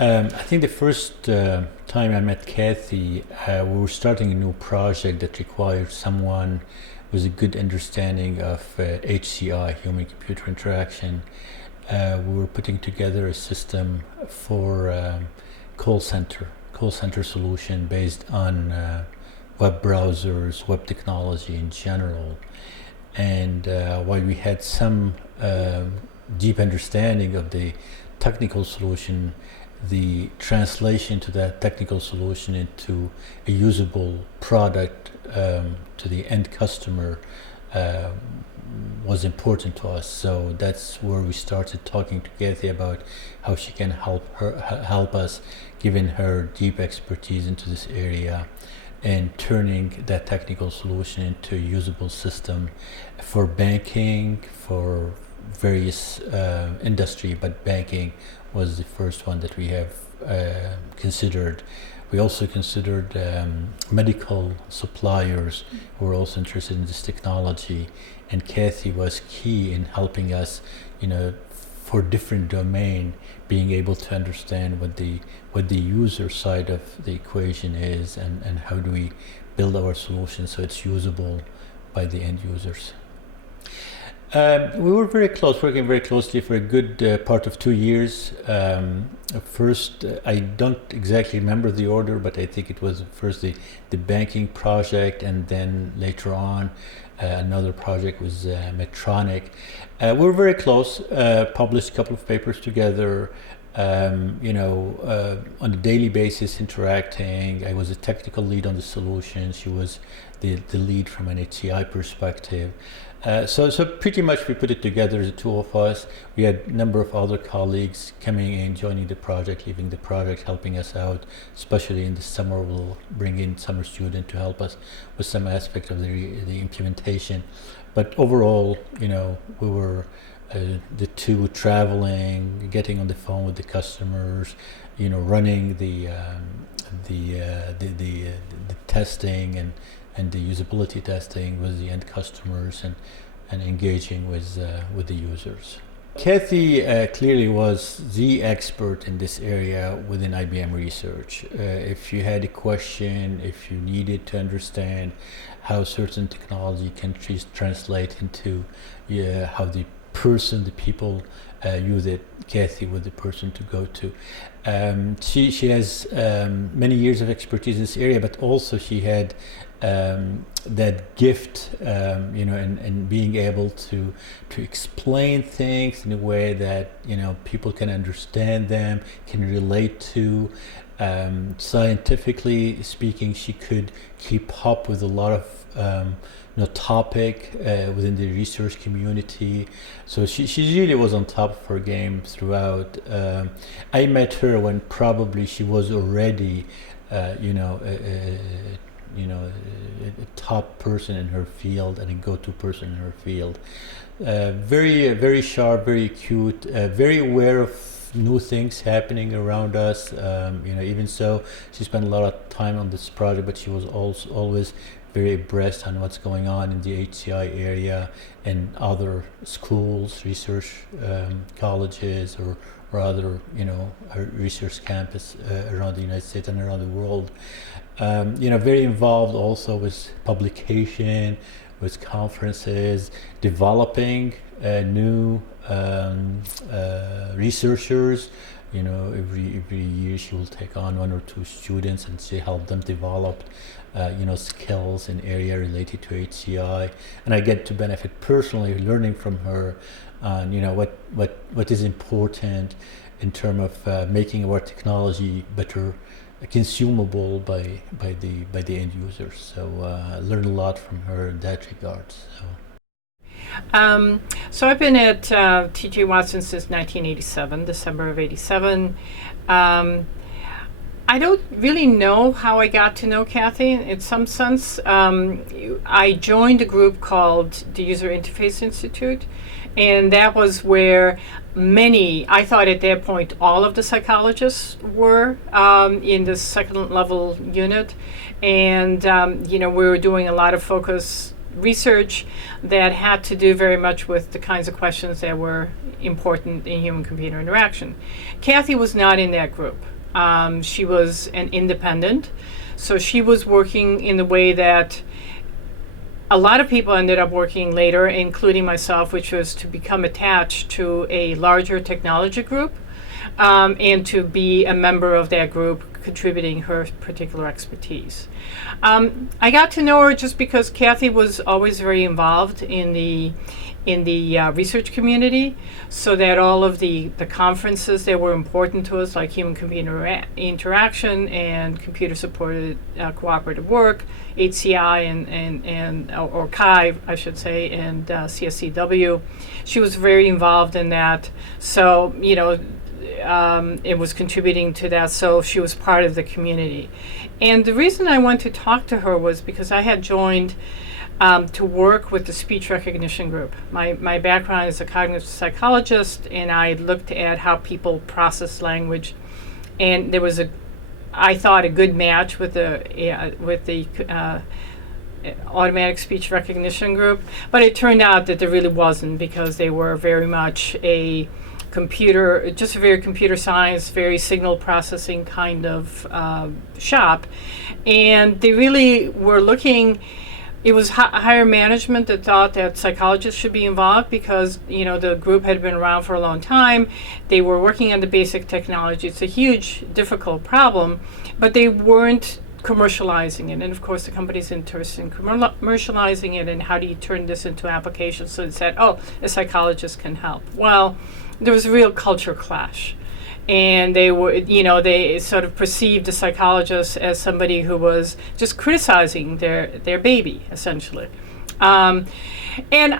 I think the first time I met Cathy, we were starting a new project that required someone with a good understanding of HCI, human-computer interaction. We were putting together a system for call center solution based on web browsers, web technology in general. And while we had some deep understanding of the technical solution, the translation to that technical solution into a usable product to the end customer was important to us. So that's where we started talking to Cathy about how she can help us, given her deep expertise into this area, and turning that technical solution into a usable system for banking, for various industry, but banking was the first one that we have considered. We also considered medical suppliers who were also interested in this technology, and Cathy was key in helping us, for different domain, being able to understand what the user side of the equation is, and how do we build our solution so it's usable by the end users. We were working very closely for a good part of 2 years. First, I don't exactly remember the order, but I think it was first the banking project, and then later on another project was Medtronic. We were very close, published a couple of papers together, on a daily basis interacting. I was a technical lead on the solution. She was the lead from an HCI perspective. So pretty much we put it together, the two of us. We had a number of other colleagues coming in, joining the project, leaving the project, helping us out. Especially in the summer, we'll bring in summer student to help us with some aspect of the implementation. But overall, we were the two traveling, getting on the phone with the customers, running the testing and the usability testing with the end customers, and engaging with the users. Cathy clearly was the expert in this area within IBM research. If you had a question, if you needed to understand how certain technology can translate into how the people use it, Cathy was the person to go to. She has many years of expertise in this area, but also she had that gift, and being able to explain things in a way that people can understand them, can relate to. Scientifically speaking, she could keep up with a lot of topic within the research community. So she really was on top of her game throughout. I met her when probably she was already a top person in her field and a go-to person in her field. Very sharp, very acute, very aware of new things happening around us. Even so, she spent a lot of time on this project, but she was also always very abreast on what's going on in the HCI area and other schools, research colleges, or other research campus around the United States and around the world. Very involved also with publication, with conferences, developing new researchers. Every year she will take on 1 or 2 students, and she help them develop skills in area related to HCI, and I get to benefit personally learning from her on what is important in terms of making our technology better consumable by the end users. So I learned a lot from her in that regard. So I've been at T.J. Watson since 1987, December of 87. I don't really know how I got to know Cathy in some sense. I joined a group called the User Interface Institute, and that was where I thought at that point, all of the psychologists were in the second level unit. And, we were doing a lot of focus research that had to do very much with the kinds of questions that were important in human-computer interaction. Cathy was not in that group. She was an independent, so she was working in the way that a lot of people ended up working later, including myself, which was to become attached to a larger technology group, and to be a member of that group, contributing her particular expertise. I got to know her just because Cathy was always very involved in the research community, so that all of the conferences that were important to us, like human-computer interaction and computer-supported cooperative work, HCI or CHI, I should say, and CSCW, she was very involved in that. So, it was contributing to that, so she was part of the community. And the reason I went to talk to her was because I had joined to work with the speech recognition group. My background is a cognitive psychologist, and I looked at how people process language, and there was I thought a good match with the automatic speech recognition group, but it turned out that there really wasn't, because they were very much very computer science, very signal processing kind of shop, and they really were looking. It was higher management that thought that psychologists should be involved, because the group had been around for a long time. They were working on the basic technology. It's a huge, difficult problem, but they weren't commercializing it. And of course, the company's interested in commercializing it, and how do you turn this into applications? So it said, oh, a psychologist can help. Well, there was a real culture clash. And they were, they sort of perceived the psychologist as somebody who was just criticizing their baby, essentially. And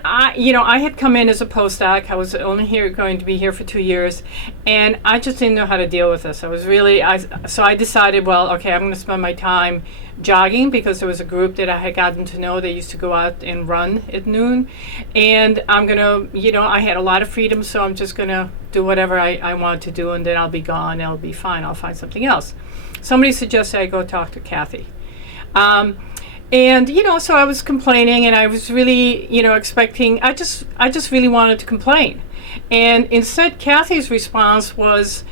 I had come in as a postdoc. I was only going to be here for 2 years, and I just didn't know how to deal with this. So I decided, well, okay, I'm going to spend my time jogging, because there was a group that I had gotten to know. They used to go out and run at noon, and I'm going to, I had a lot of freedom, so I'm just going to do whatever I want to do, and then I'll be gone. I'll be fine. I'll find something else. Somebody suggested I go talk to Cathy. And so I was complaining, and I was really, expecting. I just really wanted to complain, and instead, Cathy's response was,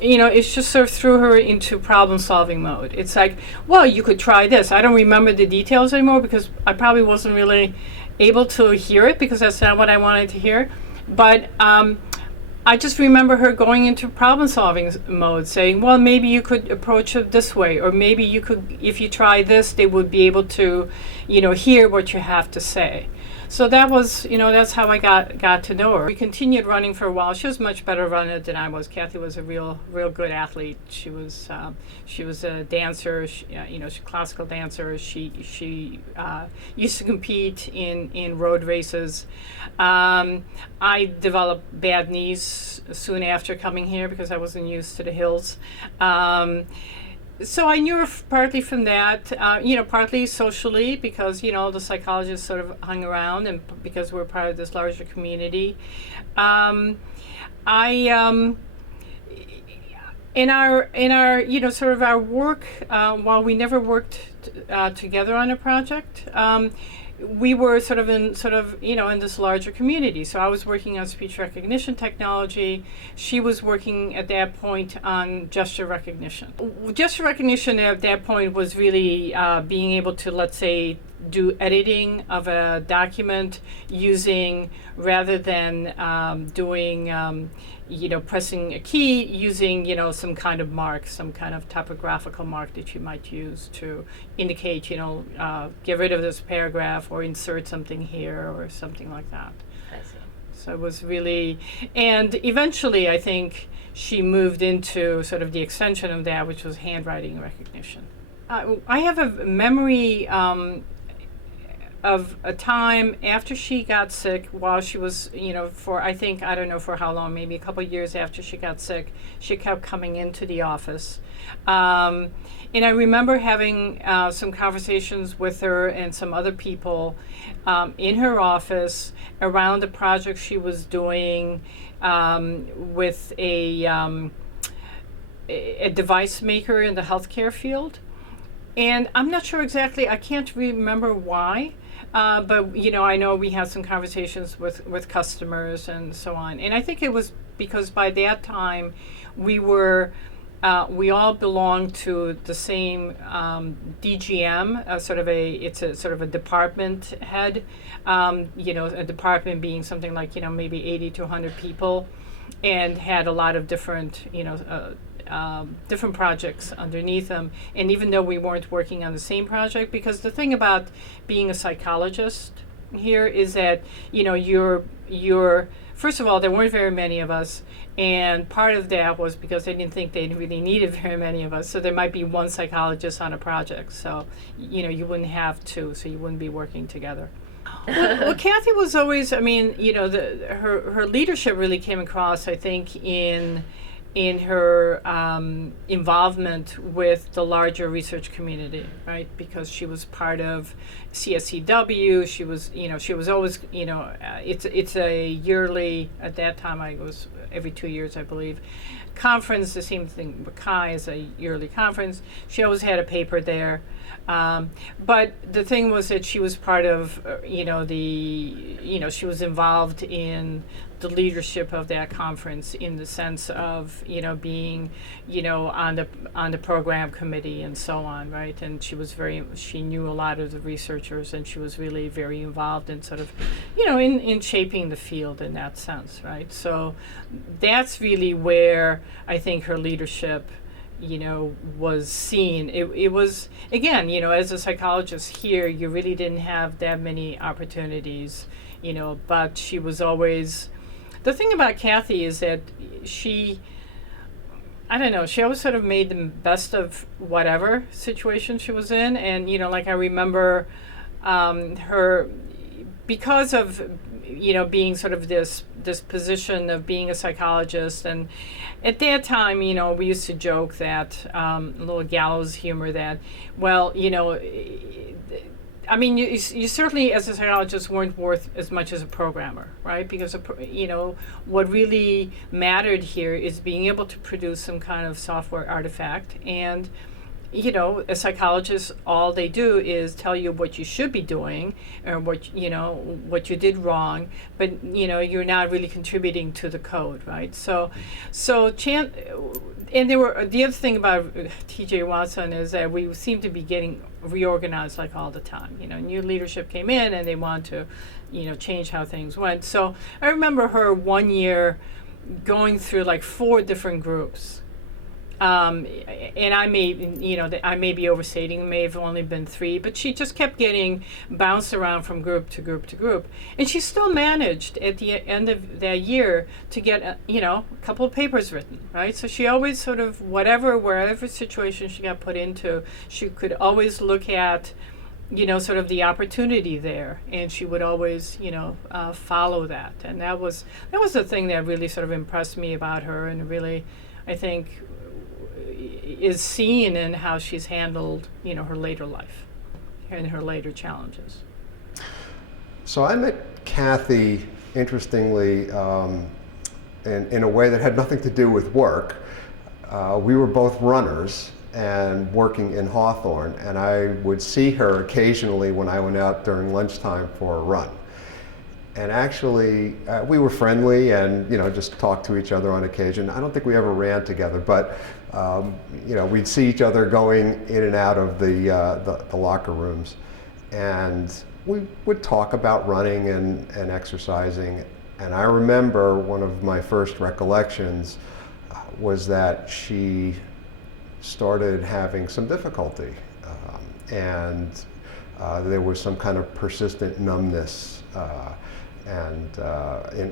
it just sort of threw her into problem-solving mode. It's like, well, you could try this. I don't remember the details anymore, because I probably wasn't really able to hear it, because that's not what I wanted to hear. But I just remember her going into problem-solving mode, saying, well, maybe you could approach it this way, or maybe you could, if you try this, they would be able to, hear what you have to say. So that was, that's how I got to know her. We continued running for a while. She was a much better runner than I was. Cathy was a real good athlete. She was a dancer. She's a classical dancer. She used to compete in road races. I developed bad knees soon after coming here, because I wasn't used to the hills. So I knew her partly from that, partly socially, because, the psychologists sort of hung around, and because we're part of this larger community. In our sort of our work, while we never worked together on a project, we were in this larger community. So I was working on speech recognition technology. She was working at that point on gesture recognition. Gesture recognition at that point was really being able to, let's say, do editing of a document using, rather than doing pressing a key, using, some kind of mark, some kind of typographical mark that you might use to indicate, get rid of this paragraph, or insert something here, or something like that. I see. So it was really, and eventually I think she moved into sort of the extension of that, which was handwriting recognition. I have a memory of a time after she got sick, while she was, for, I think, I don't know for how long, maybe a couple of years after she got sick, she kept coming into the office. And I remember having some conversations with her and some other people in her office around the project she was doing with a device maker in the healthcare field. And I'm not sure exactly, I can't remember why, But I know we had some conversations with customers and so on. And I think it was because by that time we all belonged to the same DGM, it's a sort of a department head. A department being something like maybe 80 to 100 people, and had a lot of different different projects underneath them. And even though we weren't working on the same project, because the thing about being a psychologist here is that you're first of all, there weren't very many of us, and part of that was because they didn't think they really needed very many of us. So there might be one psychologist on a project, so you wouldn't have two, so you wouldn't be working together. Well, Cathy was always, her leadership really came across, I think, in her involvement with the larger research community, right? Because she was part of CSCW. She was always, it's a yearly, at that time I was every 2 years, I believe, conference. The same thing with Kai is a yearly conference. She always had a paper there. But the thing was that she was part of, she was involved in the leadership of that conference in the sense of, being, on the program committee and so on, right? And she knew a lot of the researchers, and she was really very involved in sort of, in shaping the field in that sense, right? So that's really where I think her leadership was seen. It was, again, as a psychologist here, you really didn't have that many opportunities, but she was always, the thing about Cathy is that she always sort of made the best of whatever situation she was in. And, like I remember her, because of being sort of this position of being a psychologist, and at that time, we used to joke that a little gallows humor that, well, you certainly as a psychologist weren't worth as much as a programmer, right? Because what really mattered here is being able to produce some kind of software artifact. And as psychologists, all they do is tell you what you should be doing, or what you did wrong, but you're not really contributing to the code, right? And the other thing about T.J. Watson is that we seem to be getting reorganized like all the time. New leadership came in and they want to, change how things went. So I remember her one year going through like 4 different groups. And I may be overstating, it may have only been 3, but she just kept getting bounced around from group to group to group. And she still managed at the end of that year to get, a couple of papers written, right? So she always sort of, wherever situation she got put into, she could always look at, sort of the opportunity there, and she would always, follow that. And that was the thing that really sort of impressed me about her, and really, I think, is seen in how she's handled, her later life and her later challenges. So I met Cathy, interestingly, in a way that had nothing to do with work. We were both runners and working in Hawthorne, and I would see her occasionally when I went out during lunchtime for a run. And actually, we were friendly and, just talked to each other on occasion. I don't think we ever ran together, but, we'd see each other going in and out of the locker rooms. And we would talk about running and exercising. And I remember one of my first recollections was that she started having some difficulty. And there was some kind of persistent numbness and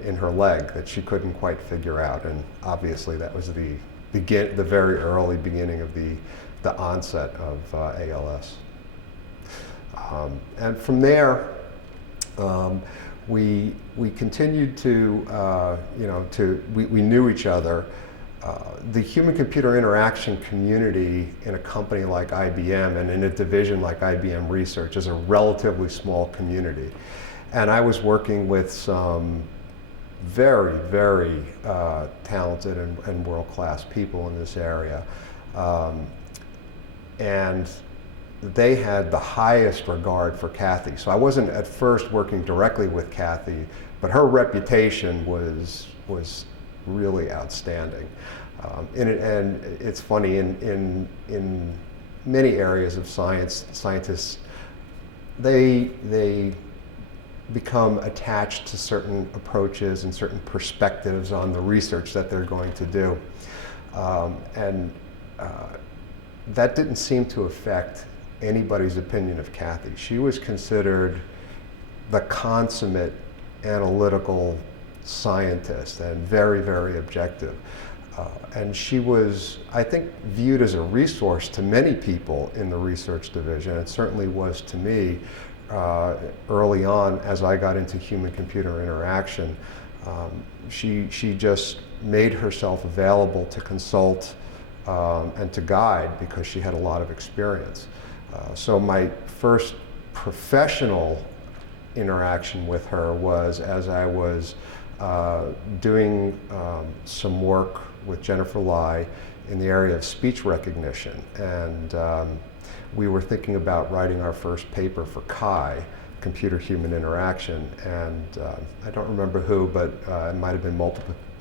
in her leg that she couldn't quite figure out, and obviously that was the very early beginning of the onset of ALS. And from there, we continued to we knew each other. The human-computer interaction community in a company like IBM and in a division like IBM Research is a relatively small community. And I was working with some very, very talented and world-class people in this area. And they had the highest regard for Cathy. So I wasn't at first working directly with Cathy, but her reputation was really outstanding. And it's funny, in many areas of science, scientists, they become attached to certain approaches and certain perspectives on the research that they're going to do. And that didn't seem to affect anybody's opinion of Cathy. She was considered the consummate analytical scientist and very, very objective. And she was, I think, viewed as a resource to many people in the research division. It certainly was to me early on as I got into human-computer interaction. She just made herself available to consult and to guide because she had a lot of experience. So my first professional interaction with her was as I was doing some work with Jennifer Lai in the area of speech recognition. And we were thinking about writing our first paper for CHI, computer-human interaction. And I don't remember who, but it might have been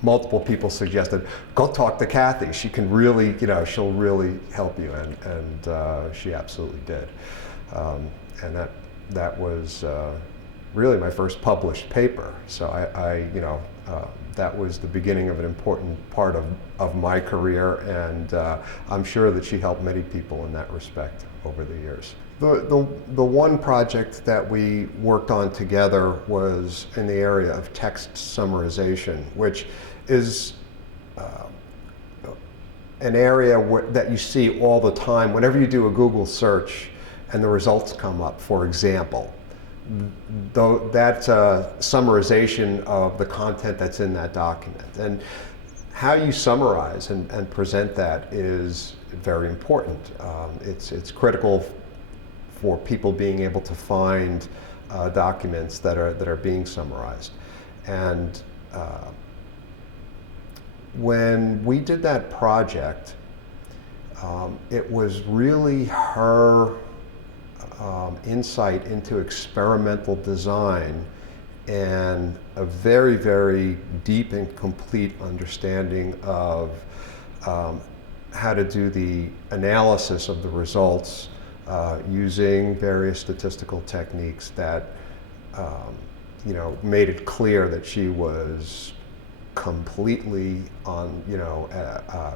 multiple people suggested, go talk to Cathy. She can really, she'll really help you. And she absolutely did. And that was really my first published paper. So that was the beginning of an important part of my career, and I'm sure that she helped many people in that respect over the years. The one project that we worked on together was in the area of text summarization, which is an area that you see all the time. Whenever you do a Google search and the results come up, for example, that summarization of the content that's in that document. And how you summarize and present that is very important. It's critical for people being able to find documents that are being summarized. And when we did that project, it was really her insight into experimental design and a very, very deep and complete understanding of how to do the analysis of the results using various statistical techniques that made it clear that she was completely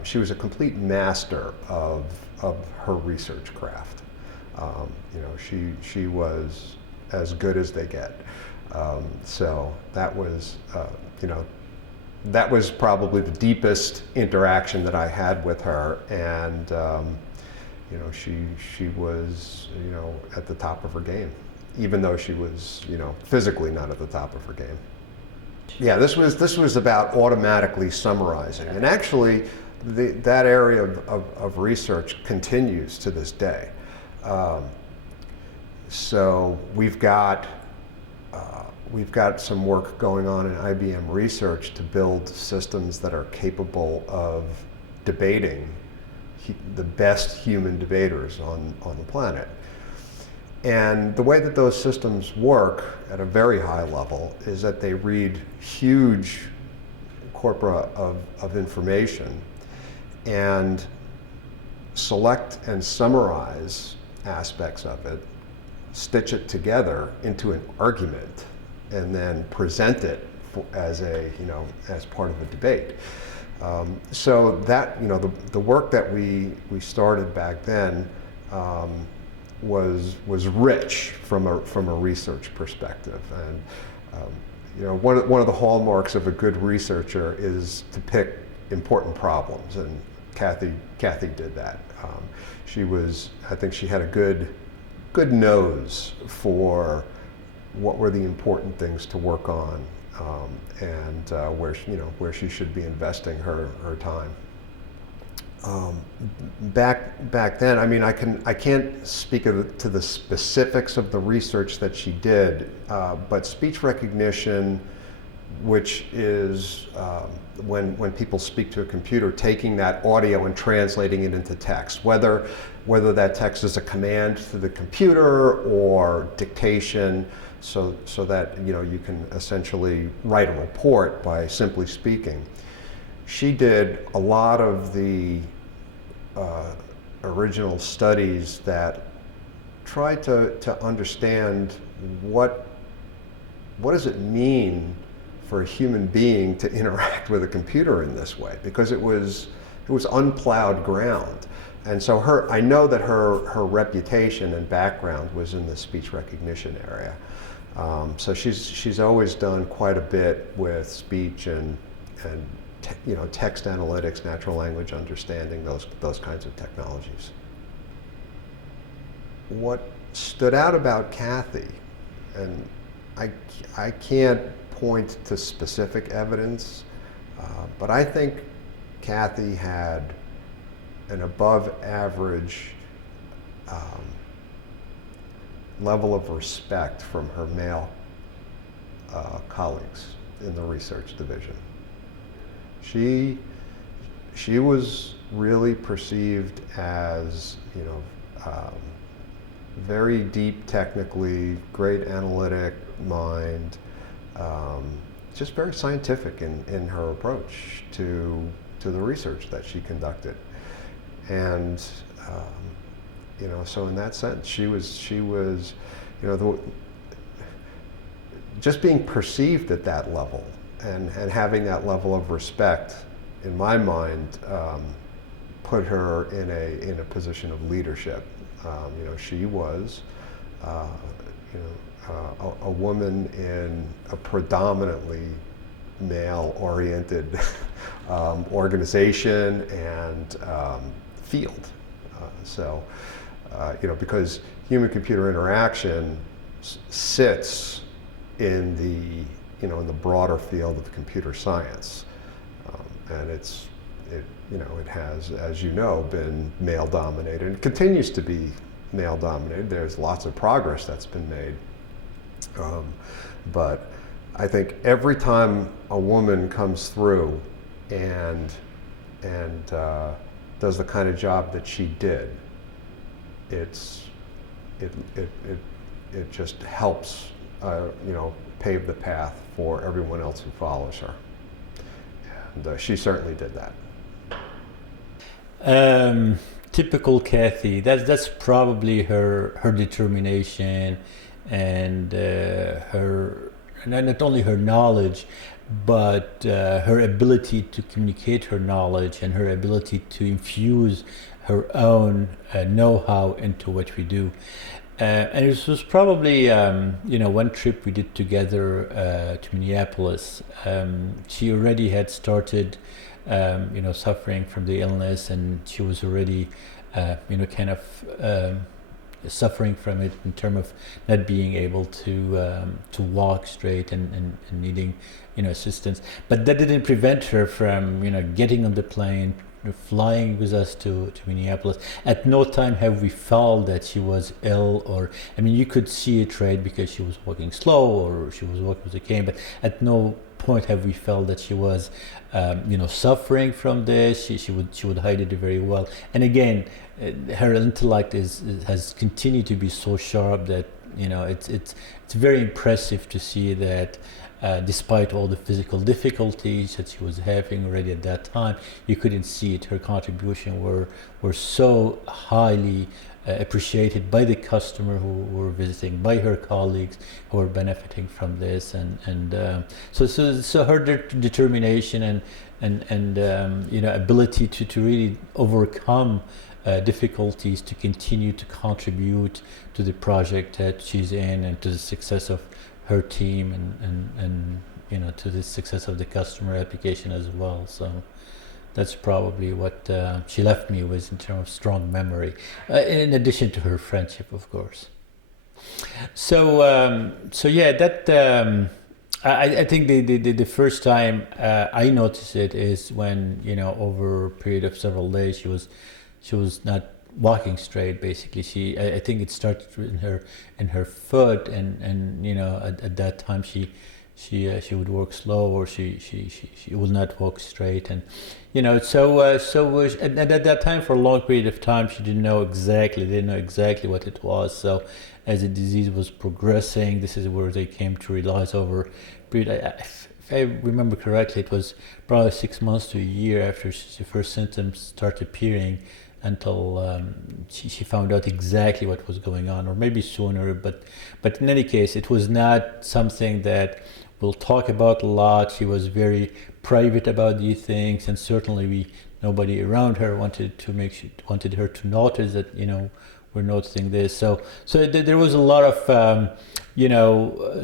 she was a complete master of her research craft. She was as good as they get. So that was, that was probably the deepest interaction that I had with her, and she was, at the top of her game, even though she was, physically not at the top of her game. Yeah, this was about automatically summarizing, and actually, that area of research continues to this day. So we've got some work going on in IBM Research to build systems that are capable of debating the best human debaters on the planet. And the way that those systems work at a very high level is that they read huge corpora of information and select and summarize aspects of it, stitch it together into an argument, and then present it as part of a debate. So that the work that we started back then was rich from a research perspective, and one of the hallmarks of a good researcher is to pick important problems, and Cathy did that. I think she had a good nose for what were the important things to work on, and where she should be investing her time. Back then, I can't speak to the specifics of the research that she did, but speech recognition which is when people speak to a computer, taking that audio and translating it into text, whether that text is a command to the computer or dictation, so that you can essentially write a report by simply speaking. She did a lot of the original studies that tried to understand what does it mean for a human being to interact with a computer in this way, because it was unplowed ground. And so I know that her reputation and background was in the speech recognition area. So she's always done quite a bit with speech and text analytics, natural language understanding, those kinds of technologies. What stood out about Cathy, and I can't point to specific evidence, but I think Cathy had an above average level of respect from her male colleagues in the research division. She was really perceived as, very deep technically, great analytic mind, just very scientific in her approach to the research that she conducted. And so in that sense, she was just being perceived at that level and having that level of respect, in my mind, put her in a position of leadership. She was a woman in a predominantly male-oriented organization and field. Because human-computer interaction sits in the broader field of computer science, and it has, as you know, been male-dominated and continues to be male-dominated. There's lots of progress that's been made, but I think every time a woman comes through and does the kind of job that she did, it just helps pave the path for everyone else who follows her, and she certainly did that. Typical Cathy. That's probably her determination and not only her knowledge, but her ability to communicate her knowledge and her ability to infuse her own know-how into what we do. And it was probably one trip we did together to Minneapolis. She already had started suffering from the illness, and she was already suffering from it in terms of not being able to walk straight and needing assistance. But that didn't prevent her from getting on the plane, flying with us to Minneapolis. At no time have we felt that she was ill, or you could see it, right, because she was walking slow or she was walking with a cane, but at no point have we felt that she was suffering from this. She would hide it very well. And again, her intellect has continued to be so sharp that it's very impressive to see that despite all the physical difficulties that she was having already at that time, you couldn't see it. Her contribution were so highly appreciated by the customer who were visiting, by her colleagues who were benefiting from this, so her determination and ability to really overcome difficulties to continue to contribute to the project that she's in and to the success of her team and to the success of the customer application as well. So that's probably what she left me with in terms of strong memory, in addition to her friendship, of course. So yeah, that I think the first time I noticed it is when over a period of several days she was not walking straight. Basically, I think it started in her foot, and at that time she she would walk slow, or she would not walk straight. And and at that time, for a long period of time, she didn't know exactly what it was. So as the disease was progressing, this is where they came to realize over a period. If I remember correctly, it was probably 6 months to a year after the first symptoms started appearing until she found out exactly what was going on, or maybe sooner. But in any case, it was not something that we'll talk about a lot. She was very private about these things, and certainly nobody around her wanted her to notice that we're noticing this. So there was a lot of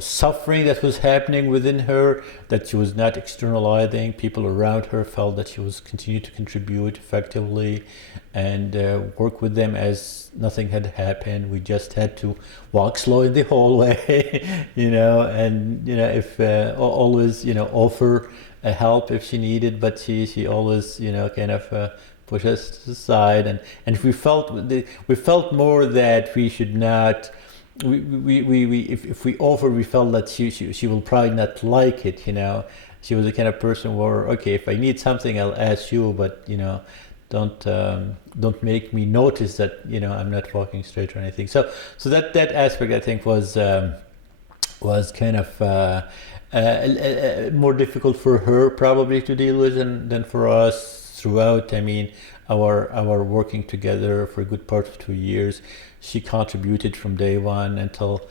suffering that was happening within her that she was not externalizing. People around her felt that she was continuing to contribute effectively and work with them as nothing had happened. We just had to walk slow in the hallway, and if always offer a help if she needed, but she always kind of push us aside, and we felt more that we should not. If we offer, we felt that she will probably not like it. She was the kind of person where, okay, if I need something, I'll ask you, but don't make me notice that I'm not walking straight or anything. So that aspect, I think, was kind of more difficult for her probably to deal with than for us. Throughout, our working together for a good part of 2 years, she contributed from day one until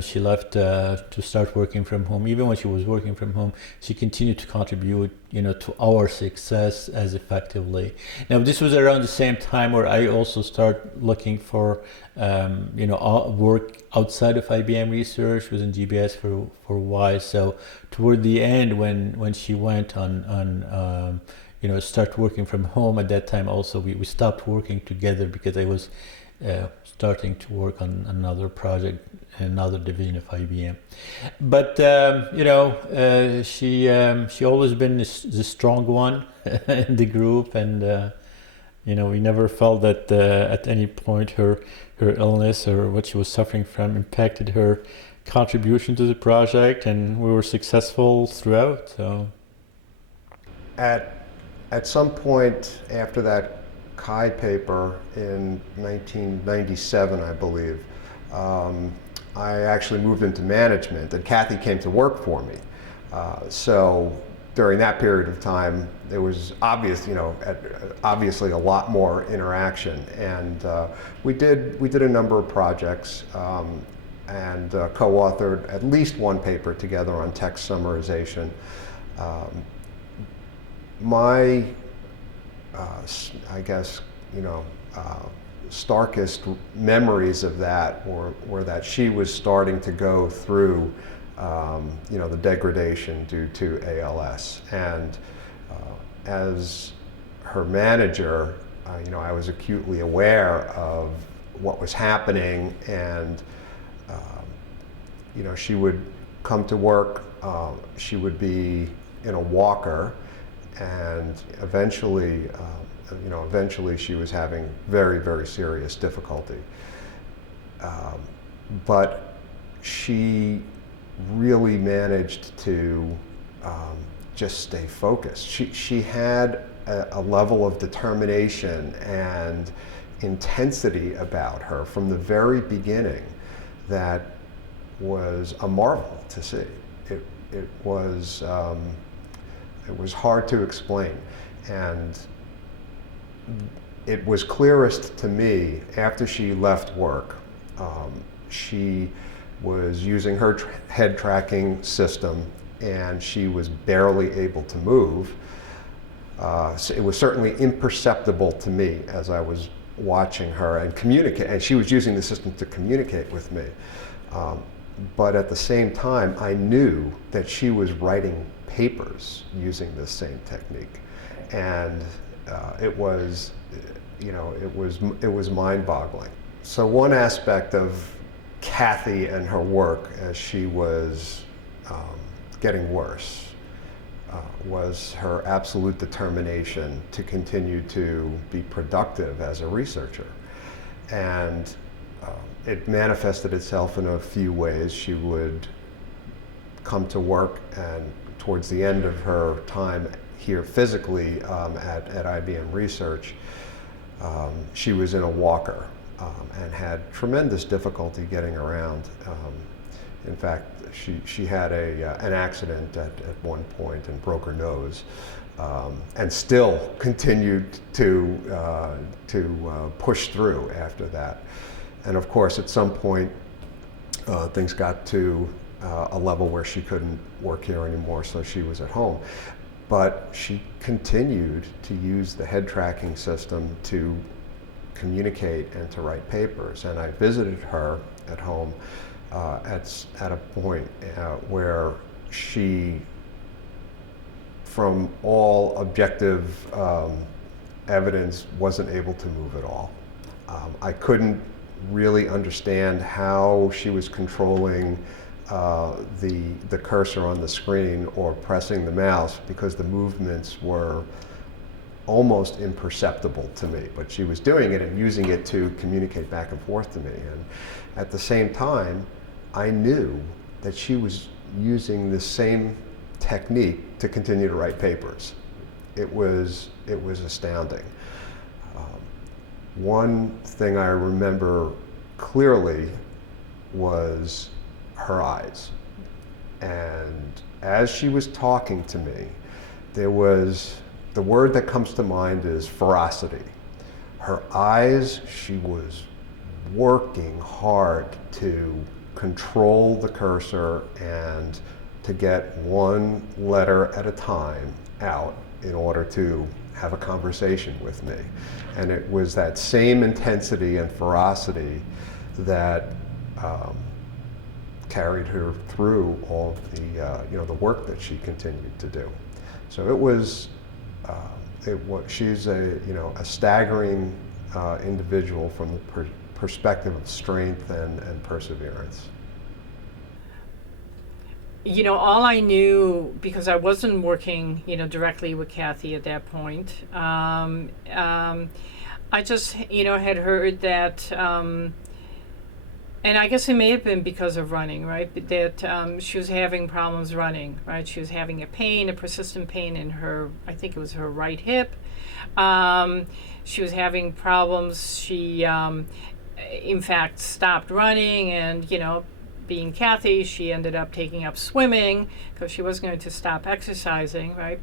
she left to start working from home. Even when she was working from home, she continued to contribute to our success as effectively. Now, this was around the same time where I also start looking for work outside of IBM research. Was in GBS for a while. So toward the end, when she went on start working from home, at that time also we stopped working together because I was starting to work on another project, another division of IBM. But she always been the strong one in the group, and we never felt that at any point her illness or what she was suffering from impacted her contribution to the project, and we were successful throughout. So At some point after that Chi paper in 1997, I believe, I actually moved into management, and Cathy came to work for me. So during that period of time, there was obviously a lot more interaction, and we did a number of projects and co-authored at least one paper together on text summarization. My, I guess, starkest memories of that were that she was starting to go through, the degradation due to ALS. And as her manager, I was acutely aware of what was happening, and, she would come to work, she would be in a walker, and eventually she was having very, very serious difficulty. But she really managed to just stay focused. She had a level of determination and intensity about her from the very beginning that was a marvel to see. It was hard to explain, and it was clearest to me after she left work. She was using her head tracking system, and she was barely able to move. So it was certainly imperceptible to me as I was watching her and communicate, and she was using the system to communicate with me. But at the same time, I knew that she was writing papers using this same technique, and it was mind-boggling. So one aspect of Cathy and her work as she was getting worse was her absolute determination to continue to be productive as a researcher. And it manifested itself in a few ways. She would come to work, and towards the end of her time here physically at IBM Research, she was in a walker and had tremendous difficulty getting around. In fact, she had an accident at one point and broke her nose, and still continued to push through after that. And of course, at some point, things got to a level where she couldn't work here anymore, so she was at home. But she continued to use the head tracking system to communicate and to write papers. And I visited her at home at a point where she, from all objective evidence, wasn't able to move at all. I couldn't really understand how she was controlling the cursor on the screen or pressing the mouse, because the movements were almost imperceptible to me, but she was doing it and using it to communicate back and forth to me. And at the same time, I knew that she was using the same technique to continue to write papers. It was astounding. One thing I remember clearly was her eyes. And as she was talking to me, there was, the word that comes to mind is ferocity. Her eyes, she was working hard to control the cursor and to get one letter at a time out in order to have a conversation with me. And it was that same intensity and ferocity that carried her through all the work that she continued to do. So it was she's a staggering individual from the perspective of strength and perseverance. All I knew, because I wasn't working, directly with Cathy at that point, I just, had heard that, and I guess it may have been because of running, right? That she was having problems running, right? She was having a persistent pain in her, I think it was her right hip. She was having problems. She, in fact, stopped running, and, being Cathy, she ended up taking up swimming because she was going to stop exercising, right?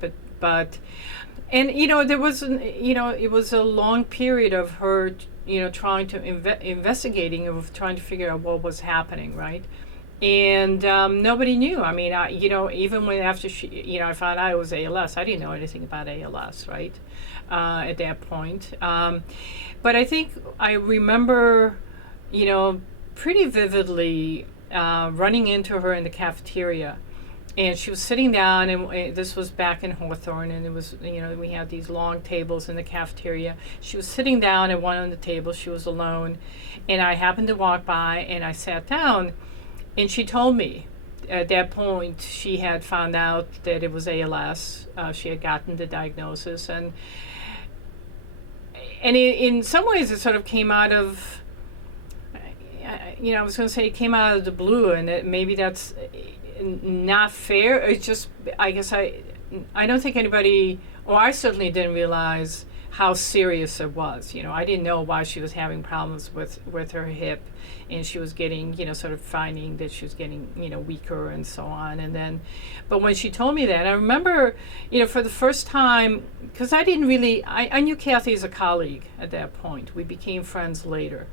And there was, it was a long period of her, trying to investigating, of trying to figure out what was happening, right? And nobody knew. I mean, even when after she, I found out it was ALS, I didn't know anything about ALS, right? At that point, but I think I remember, pretty vividly. Running into her in the cafeteria, and she was sitting down, and this was back in Hawthorne, and it was, we had these long tables in the cafeteria. She was sitting down at one of the tables. She was alone, and I happened to walk by, and I sat down, and she told me at that point she had found out that it was ALS. She had gotten the diagnosis, and in some ways it sort of came out of, I was going to say it came out of the blue, and maybe that's not fair. It's just, I guess I don't think anybody, or I certainly didn't realize how serious it was. I didn't know why she was having problems with her hip, and she was getting, sort of finding that she was getting, weaker and so on. And then, but when she told me that, I remember, for the first time, because I didn't really, I knew Cathy as a colleague at that point. We became friends later.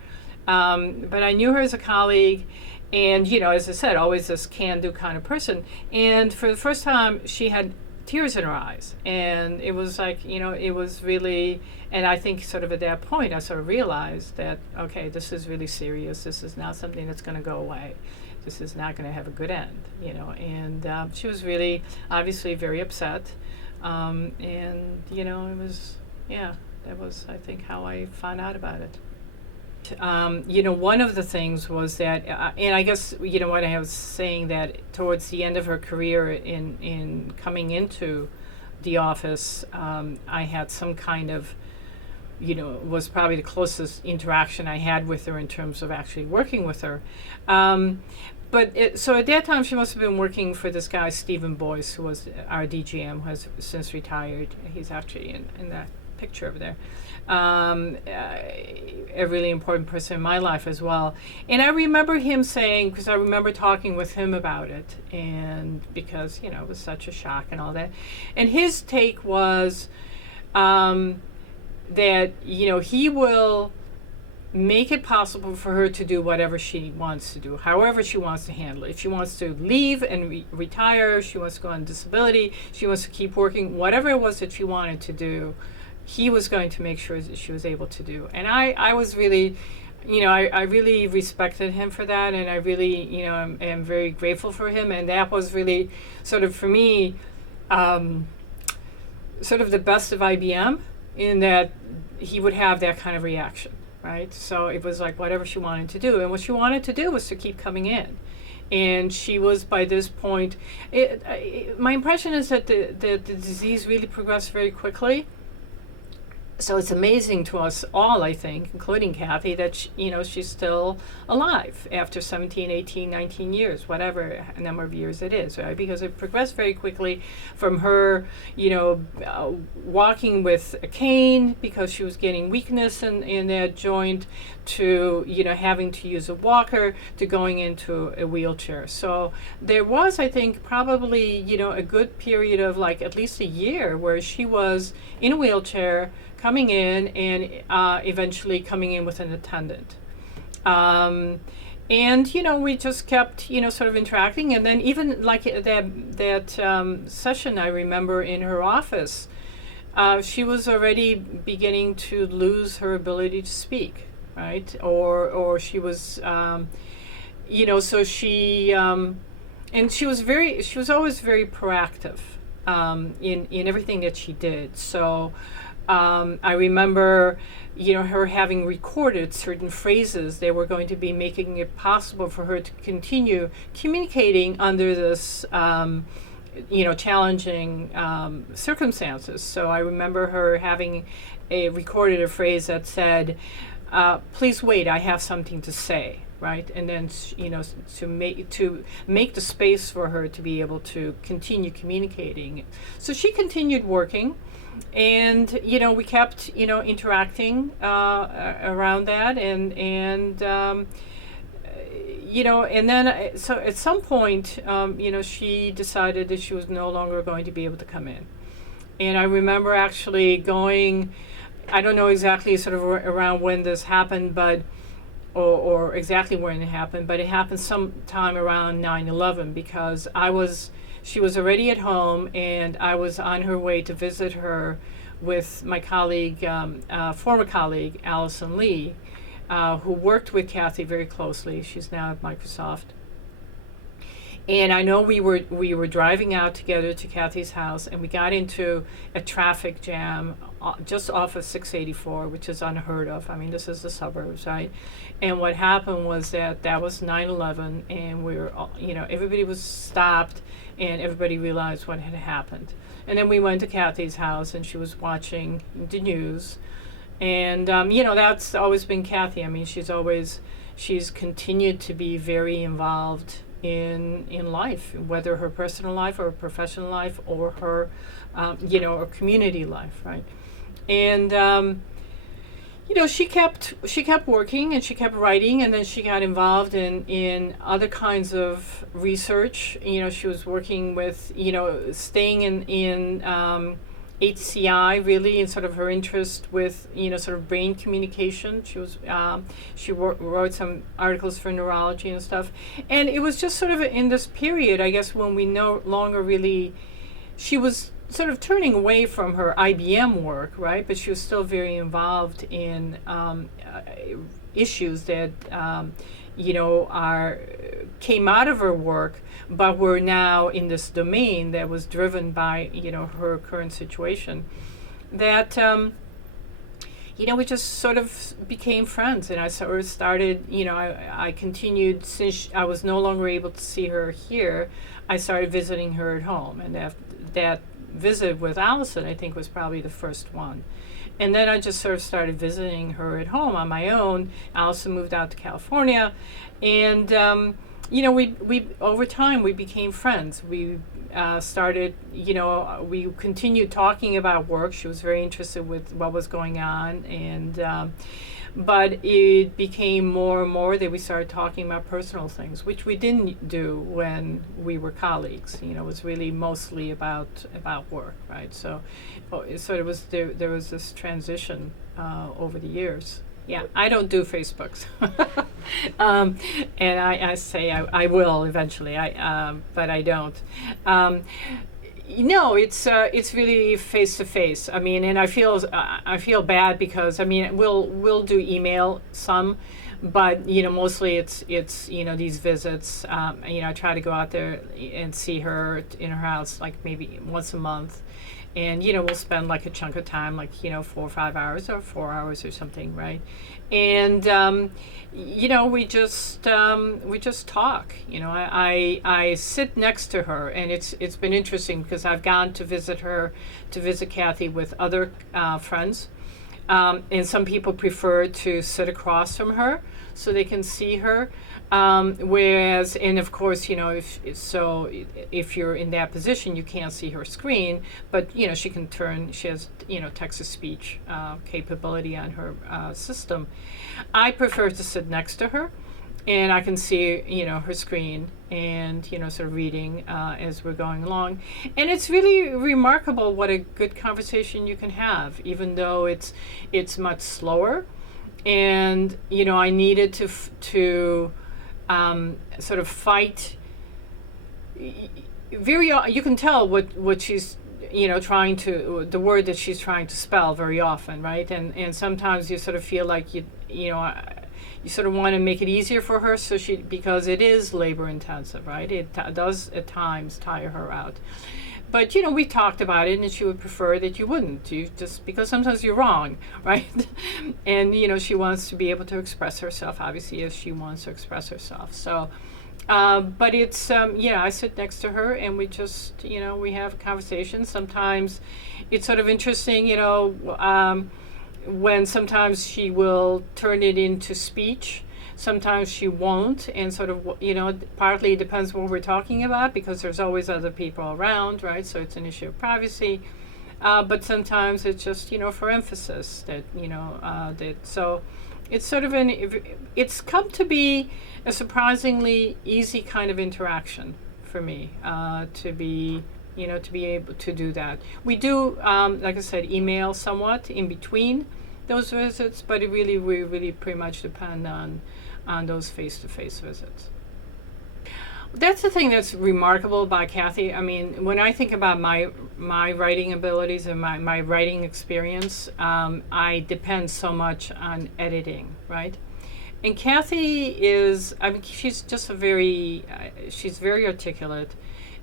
But I knew her as a colleague, and, as I said, always this can-do kind of person. And for the first time, she had tears in her eyes. And it was like, it was really, and I think sort of at that point, I sort of realized that, okay, this is really serious. This is not something that's going to go away. This is not going to have a good end, And she was really, obviously, very upset. And, it was, that was, I think, how I found out about it. One of the things was that, and I guess, what I was saying, that towards the end of her career in coming into the office, I had some kind of, was probably the closest interaction I had with her in terms of actually working with her. So at that time, she must have been working for this guy, Stephen Boyce, who was our DGM, who has since retired. He's actually in that picture over there. A really important person in my life as well. And I remember him saying, because I remember talking with him about it, and because, it was such a shock and all that. And his take was that, he will make it possible for her to do whatever she wants to do, however she wants to handle it. If she wants to leave and retire, she wants to go on disability, she wants to keep working, whatever it was that she wanted to do, he was going to make sure that she was able to do. And I was really, I really respected him for that, and I really, am very grateful for him. And that was really sort of, for me, sort of the best of IBM, in that he would have that kind of reaction. Right, so it was like whatever she wanted to do, and what she wanted to do was to keep coming in, and she was by this point. My impression is that the disease really progressed very quickly. So it's amazing to us all, I think, including Cathy, that she's still alive after 17, 18, 19 years, whatever number of years it is, right? Because it progressed very quickly from her, walking with a cane because she was getting weakness in that joint, to, having to use a walker, to going into a wheelchair. So there was, I think, probably, a good period of like at least a year where she was in a wheelchair, coming in, and eventually coming in with an attendant. And, we just kept, sort of interacting. And then even like that session, I remember in her office, she was already beginning to lose her ability to speak, right? Or she was, so she, and she was always very proactive in everything that she did. So I remember, her having recorded certain phrases that were going to be making it possible for her to continue communicating under this, challenging circumstances. So I remember her having recorded a phrase that said, "Please wait, I have something to say." Right, and then to make the space for her to be able to continue communicating. So she continued working. And we kept interacting around that, and and then so at some point she decided that she was no longer going to be able to come in. And I remember actually going, I don't know exactly sort of around when this happened, but or exactly when it happened, but it happened sometime around 9/11, because she was already at home, and I was on her way to visit her with my colleague, former colleague, Allison Lee, who worked with Cathy very closely. She's now at Microsoft. And I know we were driving out together to Cathy's house, and we got into a traffic jam just off of 684, which is unheard of. I mean, this is the suburbs, right? And what happened was that was 9/11, and we were all, everybody was stopped, and everybody realized what had happened. And then we went to Cathy's house, and she was watching the news. And that's always been Cathy. I mean, she's continued to be very involved in life, whether her personal life or professional life or her or community life, right? And she kept working, and she kept writing, and then she got involved in other kinds of research. She was working with staying in HCI, really, and sort of her interest with sort of brain communication. She wrote some articles for neurology and stuff, and it was just sort of in this period, I guess, when we no longer really, she was sort of turning away from her IBM work, right? But she was still very involved in issues that came out of her work, but were now in this domain that was driven by her current situation. That we just sort of became friends, and I sort of started. I continued, since I was no longer able to see her here. I started visiting her at home, and that visit with Allison, I think, was probably the first one. And then I just sort of started visiting her at home on my own. Allison moved out to California, and we over time we became friends. We started, we continued talking about work. She was very interested with what was going on, and but it became more and more that we started talking about personal things, which we didn't do when we were colleagues. It was really mostly about work, right? So it was there was this transition over the years. Yeah, I don't do Facebooks, and I say I will eventually. But I don't. No, it's really face to face. I mean, and I feel bad because I mean we'll do email some, but mostly it's these visits. I try to go out there and see her in her house like maybe once a month, and we'll spend like a chunk of time, like 4 or 5 hours or 4 hours or something, right? And we just talk. I sit next to her, and it's been interesting because I've gone to visit Cathy with other friends, and some people prefer to sit across from her so they can see her. Whereas, and of course, if you're in that position, you can't see her screen, but she can turn. She has text to speech capability on her system. I prefer to sit next to her, and I can see her screen and sort of reading as we're going along, and it's really remarkable what a good conversation you can have, even though it's much slower, and I needed to sort of fight. You can tell what she's trying to, the word that she's trying to spell very often, right? And sometimes you sort of feel like you sort of want to make it easier for her, because it is labor intensive, right? It does at times tire her out. But we talked about it, and she would prefer that you wouldn't. You just, because sometimes you're wrong, right? And she wants to be able to express herself, obviously, as she wants to express herself. So, but it's I sit next to her, and we just we have conversations. Sometimes it's sort of interesting, when sometimes she will turn it into speech. Sometimes she won't, and sort of, partly it depends what we're talking about, because there's always other people around, right? So it's an issue of privacy. But sometimes it's just, for emphasis that, so it's sort of it's come to be a surprisingly easy kind of interaction for me, to be able to do that. We do, like I said, email somewhat in between those visits, but we really pretty much depend on those face-to-face visits. That's the thing that's remarkable about Cathy. I mean, when I think about my writing abilities and my writing experience, I depend so much on editing, right? And Cathy is, I mean, she's just she's very articulate.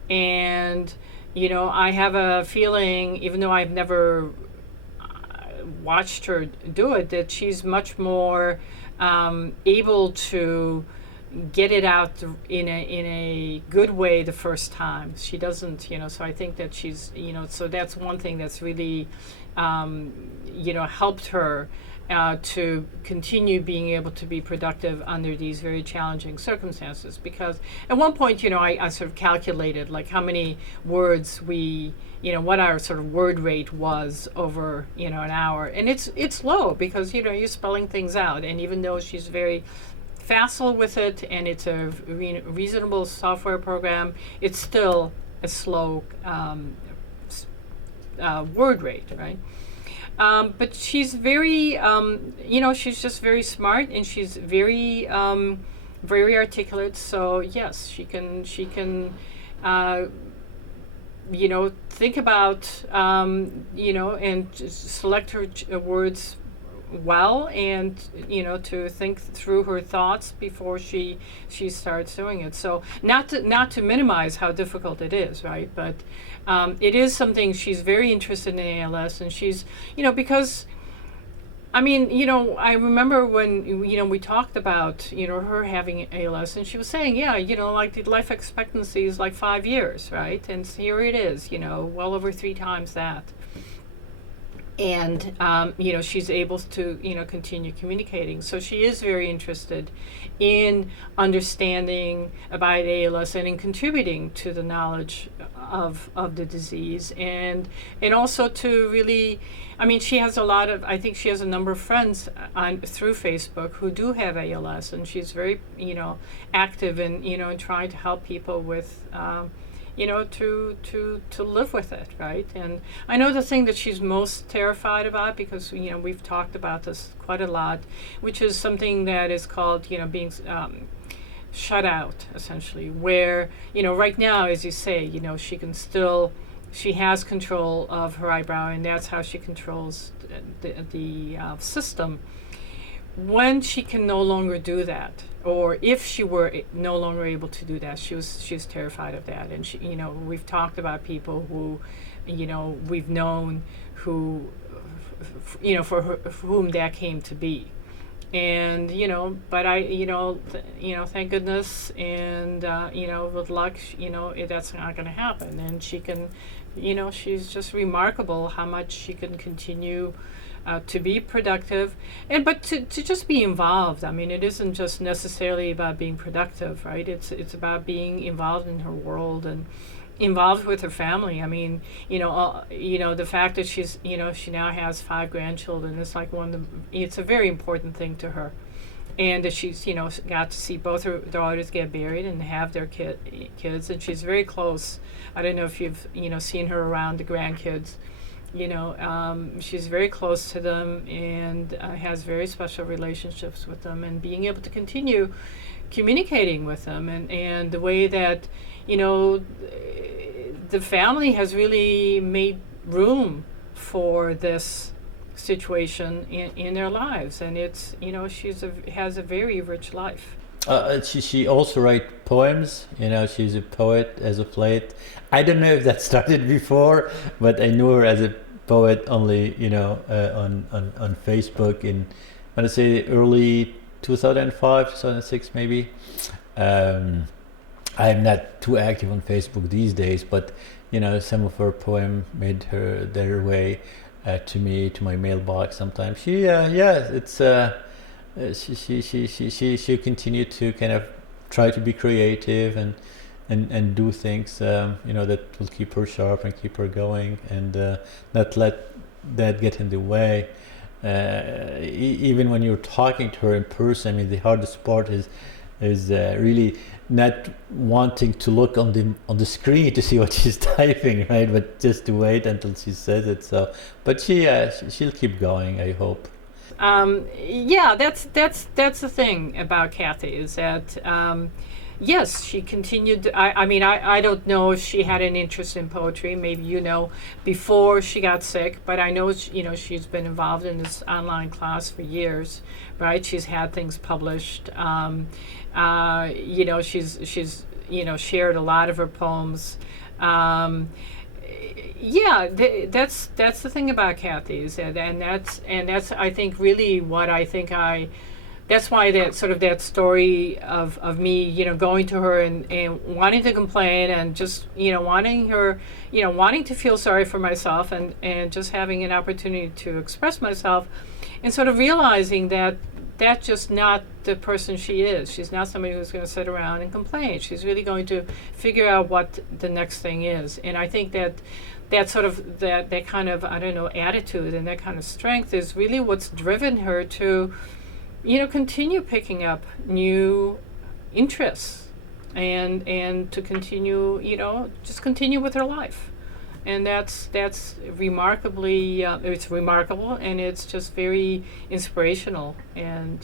And, I have a feeling, even though I've never watched her do it, that she's much more able to get it out in a good way the first time. She doesn't, so I think that she's, so that's one thing that's really, helped her to continue being able to be productive under these very challenging circumstances. Because at one point, I sort of calculated like how many words what our sort of word rate was over, an hour. And it's low because, you're spelling things out. And even though she's very facile with it and it's a reasonable software program, it's still a slow word rate, right? But she's very, she's just very smart, and she's very, very articulate. So yes, she can, think about, and just select her words well, and to think through her thoughts before she starts doing it. So not to minimize how difficult it is, right? But it is something she's very interested in ALS, and she's because I mean, I remember when we talked about her having ALS, and she was saying, yeah, like the life expectancy is like 5 years, right? And here it is, well over 3 times that. and she's able to continue communicating. So she is very interested in understanding about ALS and in contributing to the knowledge of the disease, and also to really, she has I think she has a number of friends through Facebook who do have ALS, and she's very active in trying to help people with to live with it, right? And I know the thing that she's most terrified about, because we've talked about this quite a lot, which is something that is called being shut out, essentially, where right now, as you say, she has control of her eyebrow, and that's how she controls the system. When she can no longer do that, or if she were no longer able to do that, she's terrified of that. And we've talked about people who, we've known who, for whom that came to be. And but thank goodness, and with luck, that's not going to happen. And she can, she's just remarkable how much she can continue to be productive, but to just be involved. It isn't just necessarily about being productive, right? It's about being involved in her world and involved with her family. The fact that she's, she now has 5 grandchildren is like it's a very important thing to her. And that she's, got to see both her daughters get married and have their kids, and she's very close. I don't know if you've, seen her around the grandkids. She's very close to them, and has very special relationships with them, and being able to continue communicating with them, and the way that, the family has really made room for this situation in their lives, and it's, has a very rich life. She also writes poems. She's a poet as of late. I don't know if that started before, but I knew her as a poet only, on Facebook in, I want to say, early 2005, 2006 maybe. I'm not too active on Facebook these days, but some of her poem made their way to me, to my mailbox sometimes. She'll continue to kind of try to be creative and do things that will keep her sharp and keep her going, and not let that get in the way. Even when you're talking to her in person, the hardest part is really not wanting to look on the screen to see what she's typing, right? But just to wait until she says it. So, but she'll keep going, I hope. That's the thing about Cathy, is that yes, she continued. I don't know if she had an interest in poetry. Maybe before she got sick, but I know she's been involved in this online class for years, right? She's had things published. She's shared a lot of her poems. That's the thing about Cathy, is that, and that's I think really what I think that's why that story of me going to her and wanting to complain, and just wanting her wanting to feel sorry for myself, and just having an opportunity to express myself, and sort of realizing that that's just not the person she is. She's not somebody who's going to sit around and complain. She's really going to figure out what the next thing is. And I think that sort of that kind of, attitude and that kind of strength is really what's driven her to continue picking up new interests, and to continue just continue with her life. And that's remarkably, it's remarkable, and it's just very inspirational, and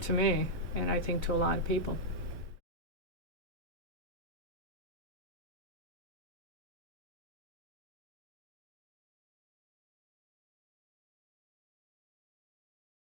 to me, and I think to a lot of people.